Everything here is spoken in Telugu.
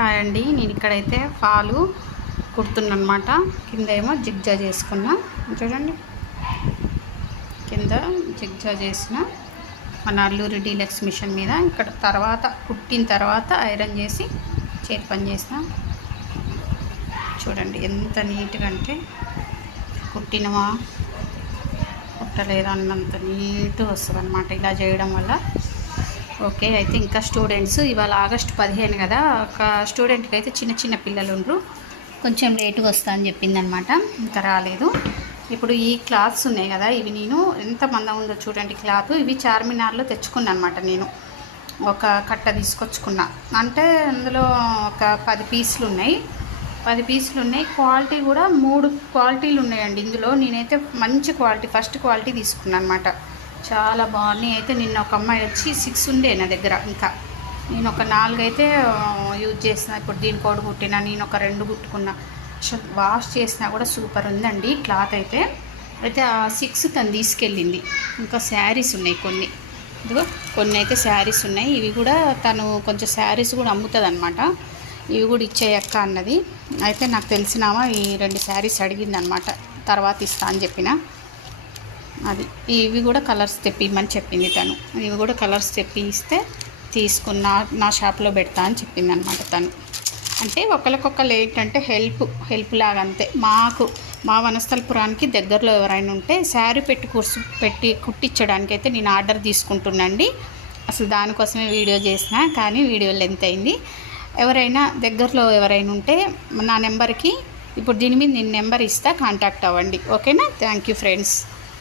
హాయ్ అండి, నేను ఇక్కడైతే ఫాలు కుడుతున్నా అనమాట. కింద ఏమో జిగ్జా చేసుకున్నా, చూడండి కింద జిగ్జా చేసిన మన అల్లూరి డీలక్స్ మిషన్ మీద. ఇక్కడ తర్వాత కుట్టిన తర్వాత ఐరన్ చేసి చేతి పని చేసిన. చూడండి ఎంత నీట్గా అంటే కుట్టినవా కుట్టలేదా అన్నంత నీట్గా వస్తుంది అనమాట ఇలా చేయడం వల్ల. ఓకే, అయితే ఇంకా స్టూడెంట్స్ ఇవాళ ఆగస్టు 15 కదా, ఒక స్టూడెంట్కి అయితే చిన్న చిన్న పిల్లలు ఉండరు, కొంచెం లేటుగా వస్తా అని చెప్పిందనమాట. ఇంకా రాలేదు. ఇప్పుడు ఈ క్లాత్స్ ఉన్నాయి కదా, ఇవి నేను ఎంత మందం ఉందో చూడండి క్లాత్. ఇవి చార్మినార్లో తెచ్చుకున్నా అనమాట. నేను ఒక కట్ట తీసుకొచ్చుకున్నా, అంటే అందులో ఒక 10 పీసులు ఉన్నాయి. 10 పీసులు ఉన్నాయి. క్వాలిటీ కూడా 3 క్వాలిటీలు ఉన్నాయండి ఇందులో. నేనైతే మంచి క్వాలిటీ, ఫస్ట్ క్వాలిటీ తీసుకున్నాను అనమాట. చాలా బాగున్నాయి. అయితే నిన్న ఒక అమ్మాయి వచ్చి 6 ఉండే నా దగ్గర, ఇంకా నేను ఒక 4 అయితే యూజ్ చేసిన. ఇప్పుడు దీని కోడ్ కుట్టినా, నేను ఒక 2 కుట్టుకున్నా. వాష్ చేసినా కూడా సూపర్ ఉందండి క్లాత్ అయితే. అయితే ఆ 6 తను తీసుకెళ్ళింది. ఇంకా శారీస్ ఉన్నాయి కొన్ని, ఇదిగో కొన్ని అయితే శారీస్ ఉన్నాయి. ఇవి కూడా తను కొంచెం శారీస్ కూడా అమ్ముతుంది అనమాట. ఇవి కూడా ఇచ్చేయక్క అన్నది. అయితే నాకు తెలిసినామా ఈ 2 శారీస్ అడిగింది అనమాట, తర్వాత ఇస్తా అని చెప్పిన. అది ఇవి కూడా కలర్స్ తెప్పిమని చెప్పింది తను. ఇవి కూడా కలర్స్ తెప్పి ఇస్తే తీసుకున్న నా షాప్లో పెడతా అని చెప్పింది అనమాట తను. అంటే ఒకరికొకరు ఏంటంటే హెల్ప్ లాగా అంతే. మా వనస్థలపురానికి దగ్గరలో ఎవరైనా ఉంటే శారీ పెట్టి కుట్టించడానికి అయితే నేను ఆర్డర్ తీసుకుంటున్నాండి. అసలు దానికోసమే వీడియో చేసిన, కానీ వీడియో లెంత్ అయింది. ఎవరైనా దగ్గరలో ఎవరైనా ఉంటే నా నెంబర్కి, ఇప్పుడు దీని మీద నేను నెంబర్ ఇస్తా, కాంటాక్ట్ అవ్వండి. ఓకేనా? Thank you friends.